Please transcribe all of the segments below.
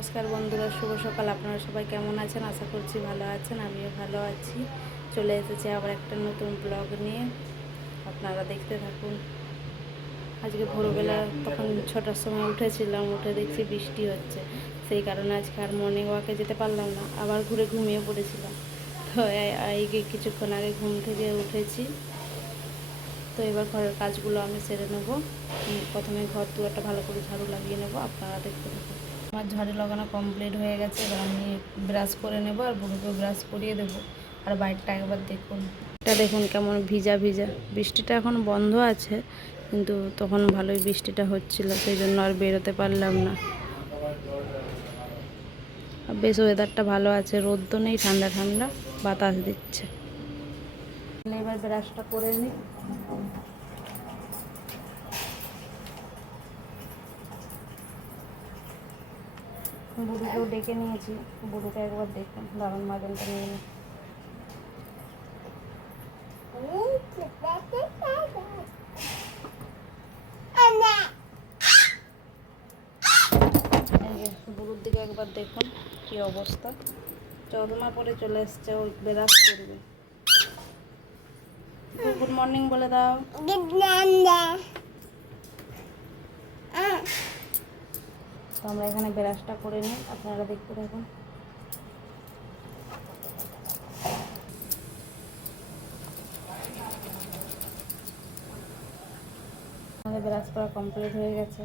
নমস্কার বন্ধুরা, শুভ সকাল। আপনারা সবাই কেমন আছেন? আশা করছি ভালো আছেন। আমিও ভালো আছি। চলে এসেছি আবার একটা নতুন ব্লগ নিয়ে, আপনারা দেখতে থাকুন। আজকে ভোরবেলা তখন 6টার সময় উঠেছিলাম, উঠে দেখছি বৃষ্টি হচ্ছে। সেই কারণে আজকে আর মর্নিং ওয়াকে যেতে পারলাম না, আবার ঘুরে ঘুমিয়ে পড়েছিলাম। তো এই কিছুক্ষণ আগে ঘুম থেকে উঠেছি। তো এবার ঘরের কাজগুলো আমি সেরে নেবো। প্রথমে ঘর দুয়ারটা ভালো করে ঝাড়ু লাগিয়ে নেবো, আপনারা দেখতে থাকুন। আমার ঝাড়ু লাগানো কমপ্লিট হয়ে গেছে। এবার আমি ব্রাশ করে নেব আর বুড়োকে ব্রাশ করিয়ে দেবো। আর বাইকটা একবার দেখুন, এটা দেখুন কেমন ভিজা ভিজা। বৃষ্টিটা এখন বন্ধ আছে, কিন্তু তখন ভালোই বৃষ্টিটা হচ্ছিল, সেই জন্য আর বেরোতে পারলাম না। বেশ ওয়েদারটা ভালো আছে, রোদ তো নেই, ঠান্ডা ঠান্ডা বাতাস দিচ্ছে। এবার ব্রাশটা করে নিই। বুড়োকেও ডেকে নিয়েছি, বুড়োকে একবার দেখুন, দারুণ মাজনটা নিয়ে নিই। বুড়োর দিকে একবার দেখুন কি অবস্থা। চশমা পরে চলে এসছে, ওই ব্রাশ করবে। গুড মর্নিং বলে দাও। তো আমরা এখানে ব্রাশটা করে নিই, আপনারা দেখতে থাকুন। আমাদের ব্রাশ করা কমপ্লিট হয়ে গেছে।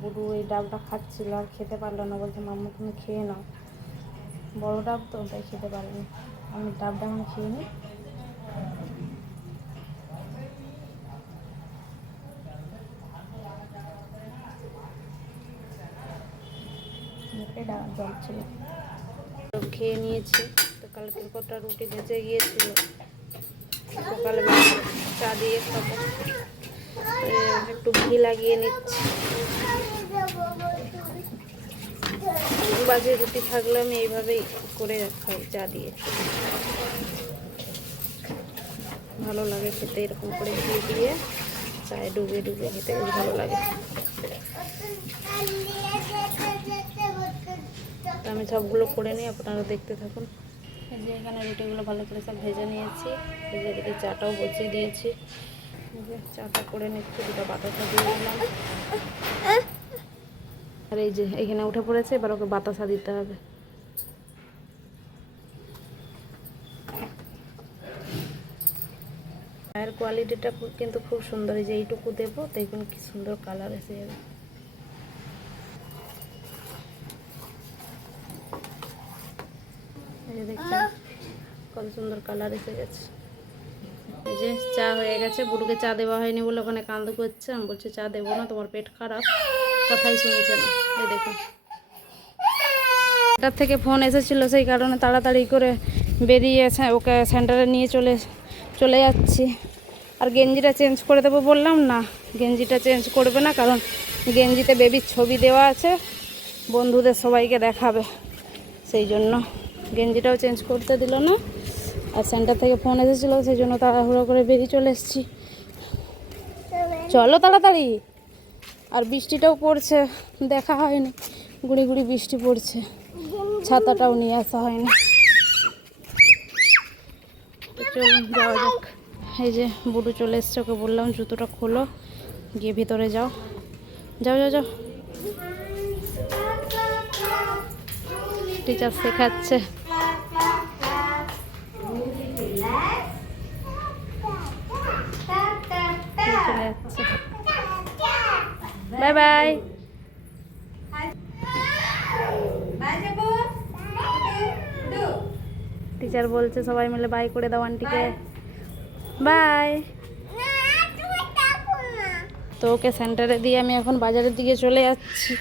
বুড়ো এই ডাবটা খাচ্ছিল, আর খেতে পারলো না, বলছে মাম্মা তুমি খেয়ে নাও। বড় ডাব তো, তাই খেতে পারিনি। আমি ডাবটা এখন খেয়ে নিই। জল ছিল, খেয়ে নিয়েছি। তো কালকের কটা রুটি ভেজে গিয়েছিল, সকালবেলা চা দিয়ে খাবো। একটু ঘি লাগিয়ে নিচ্ছি। বাজে রুটি থাকলে আমি এইভাবেই করে খাই, চা দিয়ে। ভালো লাগে খেতে, এরকম করে ঘি দিয়ে চায়ে ডুবে ডুবে খেতে বেশ ভালো লাগে। আমি সবগুলো করে নিই, আপনারা দেখতে থাকুন। এই যে এখানে রুটিগুলো ভালো করে সব ভেজে নিয়েছি। এই যে এদিকে চাটাও বসিয়ে দিয়েছি। এই যে চাটা করে নিচ্ছি, দুটো বাতাসা দিয়ে দিলাম। আর এই যে এখানে উঠে পড়েছে, এবার ওকে বাতাসা দিতে হবে। চায়ের কোয়ালিটিটা কিন্তু খুব সুন্দর। এই যে এইটুকু দেবো, দেখুন কি সুন্দর কালার এসে যাবে। এই যে দেখছেন কত সুন্দর কালার এসে গেছে। এই যে চা হয়ে গেছে। বুড়োকে চা দেওয়া হয়নি বলে ওখানে কান্দ করছে। আমি বলছি চা দেবো না, তোমার পেট খারাপ, কথাই শুনছে না। এই দেখুন, এটার থেকে ফোন এসেছিলো, সেই কারণে তাড়াতাড়ি করে বেরিয়ে ওকে সেন্টারে নিয়ে চলে যাচ্ছি। আর গেঞ্জিটা চেঞ্জ করে দেবো বললাম না, গেঞ্জিটা চেঞ্জ করবে না, কারণ গেঞ্জিতে বেবির ছবি দেওয়া আছে, বন্ধুদের সবাইকে দেখাবে, সেই জন্য গেঞ্জিটাও চেঞ্জ করতে দিল না। আর সেন্টার থেকে ফোন এসেছিলো, সেই জন্য তাড়াহুড়ো করে বেরিয়ে চলে এসেছি। চলো তাড়াতাড়ি। আর বৃষ্টিটাও পড়ছে, দেখা হয়নি, গুড়ি গুড়ি বৃষ্টি পড়ছে, ছাতাটাও নিয়ে আসা হয়নি। চলুন যাওয়া যাক। এই যে বুড়ো চলে এসছে, ওকে বললাম জুতোটা খোলো, গিয়ে ভিতরে যাও। যাও যাও যাও। টিচার শেখাচ্ছে। Bye bye. টিচার বলছে সবাই মিলে বাই করে দাও আন্টিকে। বাই। তো ওকে সেন্টারে দিয়ে আমি এখন বাজারের দিকে চলে যাচ্ছি।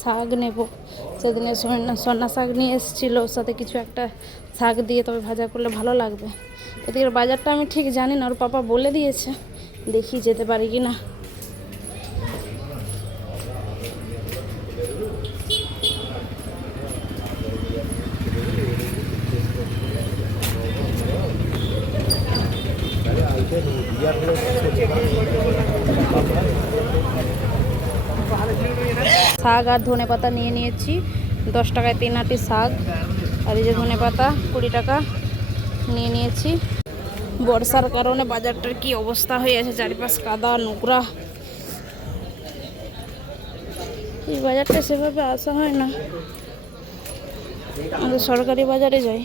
শাক নেব, সেদিনে সন্না শাক নিয়ে এসেছিল, ওর সাথে কিছু একটা শাক দিয়ে তবে ভাজা করলে ভালো লাগবে। এদিকে বাজারটা আমি ঠিক জানি না, ওর পাপা বলে দিয়েছে, দেখি যেতে পারি কি না। শাক আর ধনেপাতা নিয়ে নিয়েছি 10 টাকায় 3 আটি শাক। আর এই যে ধনেপাতা 20 টাকা নিয়ে নিয়েছি। বর্ষার কারণে বাজারটার কি অবস্থা হয়ে আছে, চারিপাশ কাদা নোংরা। এই বাজারটা সেভাবে আসা হয় না, আমাদের সরকারি বাজারে যাই।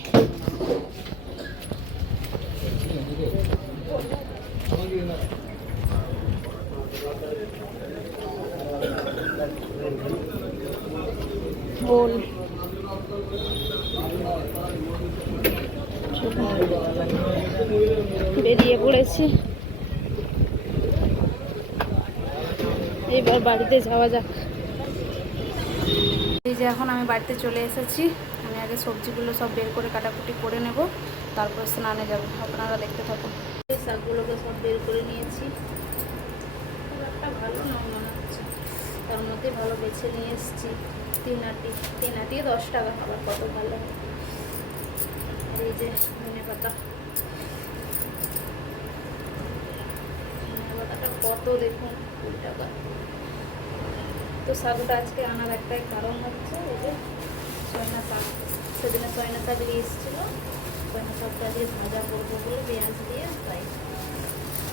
ওল বেরিয়ে পড়েছি, এবার বাড়িতে যাওয়া যাক। এই যে এখন আমি বাড়িতে চলে এসেছি। আমি আগে সবজিগুলো সব বের করে কাটাকুটি করে নেব, তারপর স্নানে যাব। আপনারা দেখতে থাকুন। এই শাকগুলোকে সব বের করে নিয়েছি। খুব একটা ভালো না মনে হচ্ছে, তার মধ্যে ভালো বেছে নিয়ে এসেছি। 3 আটি 10 টাকা, আবার কত ভালো। এই যে ধনেপাতা, ধনেপাতাটা কত দেখুন, 20 টাকা। তো শাকটা আজকে আনার একটাই কারণ হচ্ছে এই যে সয়না শাক। সেদিনে সয়না শাক নিয়ে এসেছিলো, সয়না শাকটা আজকে ভাজা করবো বলে পেঁয়াজ দিয়ে, তাই।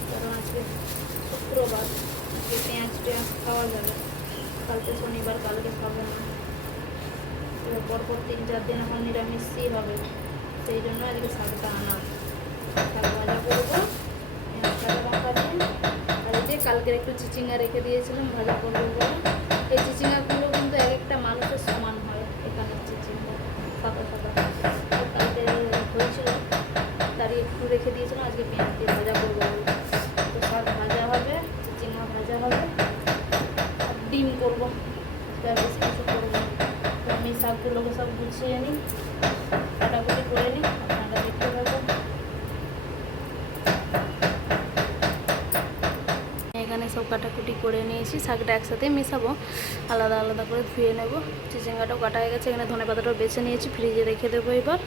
কারণ আজকে শুক্রবার, আজকে পেঁয়াজ খাওয়া যাবে। কালকে শনিবার, কালকে খাবো না। এবার পরপর 3-4 দিন এখন নিরামিষই হবে, সেই জন্য আজকে শাকটা আনা। শাক ভাজা করবো কাঁচা লঙ্কা দিয়ে। আর এই যে কালকের একটু চিচিঙ্গা রেখে দিয়েছিলাম ভাজা করবো বলে। এই চিচিঙ্গাগুলো কিন্তু এক একটা মানুষের সমান হয়, এখানে চিচিঙ্গা পাতা পাতা কালকে হয়েছিল, তারই একটু রেখে দিয়েছিলাম। আজকে পেঁয়াজ দিয়ে ভাজা করবো বলে। তো শাক ভাজা হবে, চিচিঙ্গা ভাজা হবে, আর ডিম করবো, বেশি কিছু করবো না। তো আমি শাকগুলোকে সব গুছিয়ে নিই, কাটাকুটি করে নিই, আপনারা দেখতে পাবেন। এখানে সব কাটাকুটি করে নিয়েছি, শাকটা একসাথে মেশাবো, আলাদা আলাদা করে ধুয়ে নেব। চিচিঙ্গাটাও কাটা হয়ে গেছে, এখানে ধনেপাতাটাও বেছে নিয়েছি, ফ্রিজে রেখে দেবো। এবার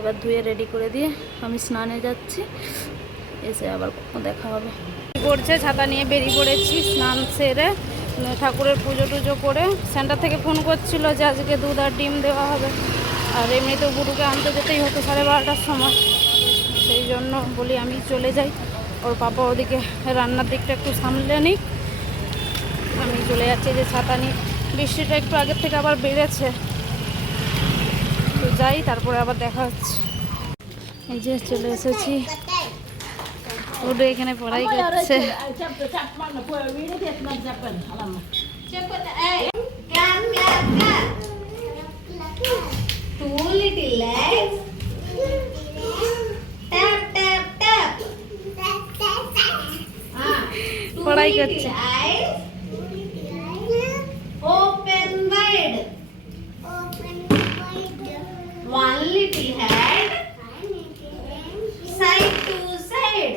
এবার ধুয়ে রেডি করে দিয়ে আমি স্নানে যাচ্ছি, এসে আবার দেখা হবে। পড়ছে, ছাতা নিয়ে বেরিয়ে পড়েছি। স্নান সেরে ঠাকুরের পুজো টুজো করে সেন্টার থেকে ফোন করছিল যে আজকে দুধ আর ডিম দেওয়া হবে। আর এমনিতেও গুরুকে আনতে যেতেই হতো 12:30টার সময়, সেই জন্য বলি আমি চলে যাই। ওর পাপা ওদিকে রান্নার দিকটা একটু সামলে নিই, আমি চলে যাচ্ছি। যে ছাতা নিয়ে, বৃষ্টিটা একটু আগের থেকে আবার বেড়েছে, তো যাই, তারপরে আবার দেখা হচ্ছে। এই যে চলে এসেছি, ওটা এখানে পড়াই করছে। পড়াই করছে। Open wide. One little head. Side to side.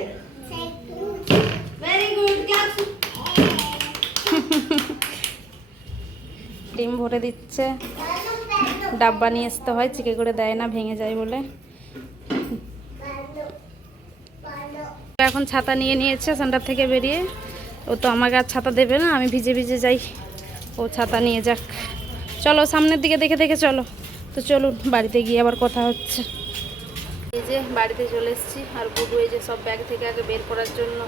Very good. Clap. ডিম ভরে দিচ্ছে, ডাব্বা নিয়ে আসতে হয়, চিকে করে দেয় না, ভেঙে যায় বলে। এখন ছাতা নিয়ে নিয়েছে সেন্টার থেকে বেরিয়ে। ও তো আমাকে আর ছাতা দেবে না, আমি ভিজে ভিজে যাই, ও ছাতা নিয়ে যাক। চলো সামনের দিকে দেখে দেখে চলো। তো চলুন, বাড়িতে গিয়ে আবার কথা হচ্ছে। এই যে বাড়িতে চলে এসেছি, আর বুবু এই যে সব ব্যাগ থেকে আগে বের করার জন্য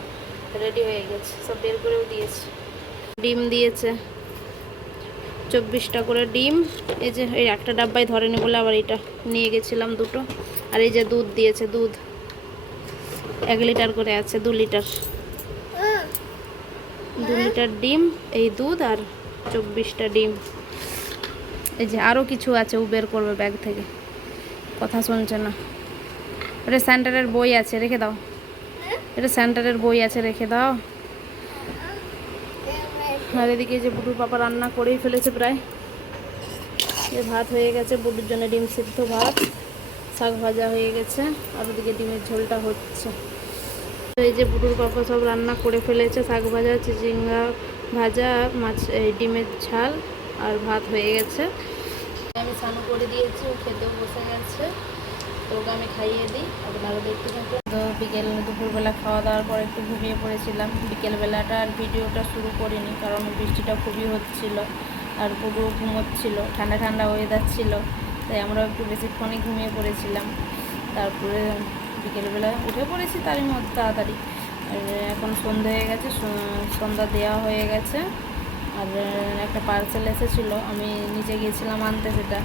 রেডি হয়ে গেছে, সব বের করেও দিয়েছে। ডিম দিয়েছে 24টা করে ডিম। এই যে এই একটা ডাব্বায় ধরেনি বলে আবার এটা নিয়ে গেছিলাম 2টো। আর এই যে দুধ দিয়েছে, দুধ 1 লিটার করে আছে, 2 লিটার 2 লিটার ডিম, এই দুধ আর 24টা ডিম। এই যে আরও কিছু আছে, ও বের করবে ব্যাগ থেকে, কথা শুনছে না। এটা সেন্টারের বই আছে, রেখে দাও। এটা সেন্টারের বই আছে, রেখে দাও। আর এদিকে যে বুটুর পাপা রান্না করেই ফেলেছে প্রায়। এ ভাত হয়ে গেছে, বুটুর জন্য ডিম সিদ্ধ ভাত, শাক ভাজা হয়ে গেছে, আর ওদিকে ডিমের ঝোলটা হচ্ছে। এই যে বুটুর পাপা সব রান্না করে ফেলেছে, শাক ভাজা, চিচিঙ্গা ভাজা, মাছ, এই ডিমের ঝাল, আর ভাত হয়ে গেছে। আমি স্নান করে দিয়েছি, ও খেতেও বসে গেছে, তো ওকে আমি খাইয়ে দিই, আপনারা দেখতে থাকুন। তো দুপুরবেলা খাওয়া দাওয়ার পর একটু ঘুমিয়ে পড়েছিলাম। বিকেলবেলাটা আর ভিডিওটা শুরু করিনি, কারণ বৃষ্টিটা খুবই হচ্ছিল। আর পুরো ঘুমোচ্ছিল, ঠান্ডা ঠান্ডা ওয়েদার ছিল, তাই আমরাও একটু বেশিক্ষণই ঘুমিয়ে পড়েছিলাম। তারপরে বিকেলবেলা উঠে পড়েছি তারই মধ্যে তাড়াতাড়ি। আর এখন সন্ধে হয়ে গেছে, সন্ধ্যা দেওয়া হয়ে গেছে। আর একটা পার্সেল এসেছিলো, আমি নিচে গিয়েছিলাম আনতে সেটা।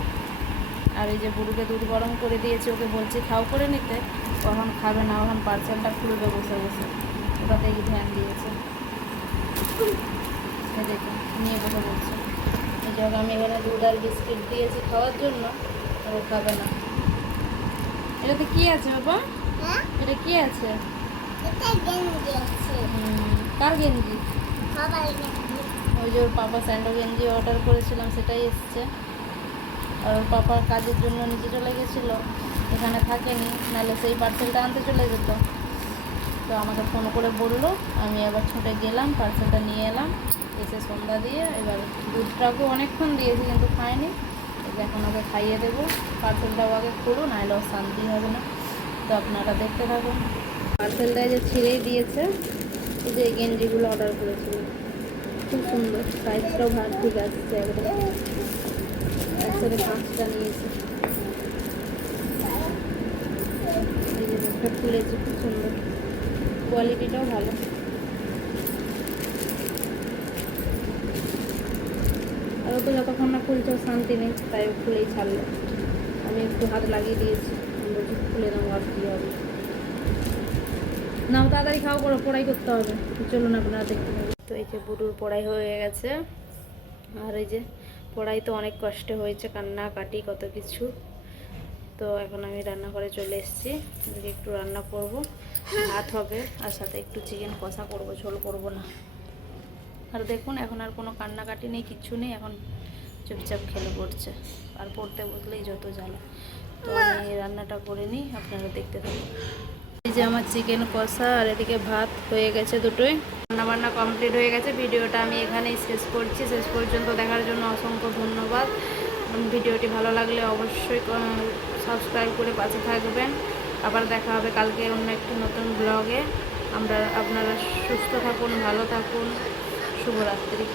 আর এই যে বুড়ুকে দুধ গরম করে দিয়েছি, ওকে বলছি খাও করে নিতে, কখন খাবে না, ওখান পার্সেলটা খুলবে বসে বসে, ওটাতেই ধ্যান দিয়েছে। দেখুন নিয়ে বসে বলছে। এই যে আমি এখানে দুধ আর বিস্কিট দিয়েছি খাওয়ার জন্য, আর ও খাবে না। এটাতে কি আছে বাবা? এটা কি আছে? কার গেঞ্জি? ওই যে ওর পাপা স্যান্ডো গেঞ্জি অর্ডার করেছিলাম, সেটাই এসছে। আর ওর পাপার কাজের জন্য নিচে চলে গেছিলো, এখানে থাকেনি, নাহলে সেই পার্সেলটা আনতে চলে যেত। তো আমাকে ফোন করে বললো, আমি আবার ছুটে গেলাম, পার্সেলটা নিয়ে এলাম। এসে সন্ধ্যা দিয়ে এবার দুধটাকে অনেকক্ষণ দিয়েছি কিন্তু খায়নি। এখন ওকে খাইয়ে দেবো, পার্সেলটাও আগে খুলুন, নাহলে ওর শান্তি হবে না। তো আপনারা দেখতে থাকুন। পার্সেলটা যে ছিঁড়েই দিয়েছে, এই যে গেঞ্জিগুলো অর্ডার করেছিল, খুব সুন্দর, সাইজটাও ঠিক আসছে একদম। একসাথে 5টা নিয়েছি। এই যে মুখটা খুলেছে, খুব সুন্দর, কোয়ালিটিটাও ভালো। আর ও তো যতক্ষণ না খুলছে শান্তি নেই, তাই ও খুলেই ছাড়লো। আমি একটু হাত লাগিয়ে দিয়েছি, আমি বলছি খুলে দাও, আর কী হবে। নাও তাড়াতাড়ি খাওয়া করো, পড়াই করতে হবে। চলুন আপনারা দেখতে পাবেন। তো এই যে বুড়ুর পড়াই হয়ে গেছে। আর এই যে পড়াই তো অনেক কষ্ট হয়েছে, কান্না কাটি কত কিছু। তো এখন আমি রান্নাঘরে চলে এসেছি, একটু রান্না করব, ভাত হবে আর সাথে একটু চিকেন কষা করব, ঝোল করব না। আর দেখুন এখন আর কোনো কান্নাকাটি নেই, কিচ্ছু নেই, এখন চুপচাপ খেলে পড়ছে। আর পড়তে বসলেই যত জ্বালা। তো আমি রান্নাটা করে নিই, আপনারা দেখতে থাকুন। এই যে আমার চিকেন কষা আর এদিকে ভাত হয়ে গেছে দুটোই। রান্নাবান্না কমপ্লিট হয়ে গেছে। ভিডিওটা আমি এখানেই শেষ করছি। শেষ পর্যন্ত দেখার জন্য অসংখ্য ধন্যবাদ। ভিডিওটি ভালো লাগলে অবশ্যই সাবস্ক্রাইব করে পাশে থাকবেন। আবার দেখা হবে কালকে অন্য একটি নতুন ব্লগে। আপনারা সুস্থ থাকুন, ভালো থাকুন। শুভরাত্রি।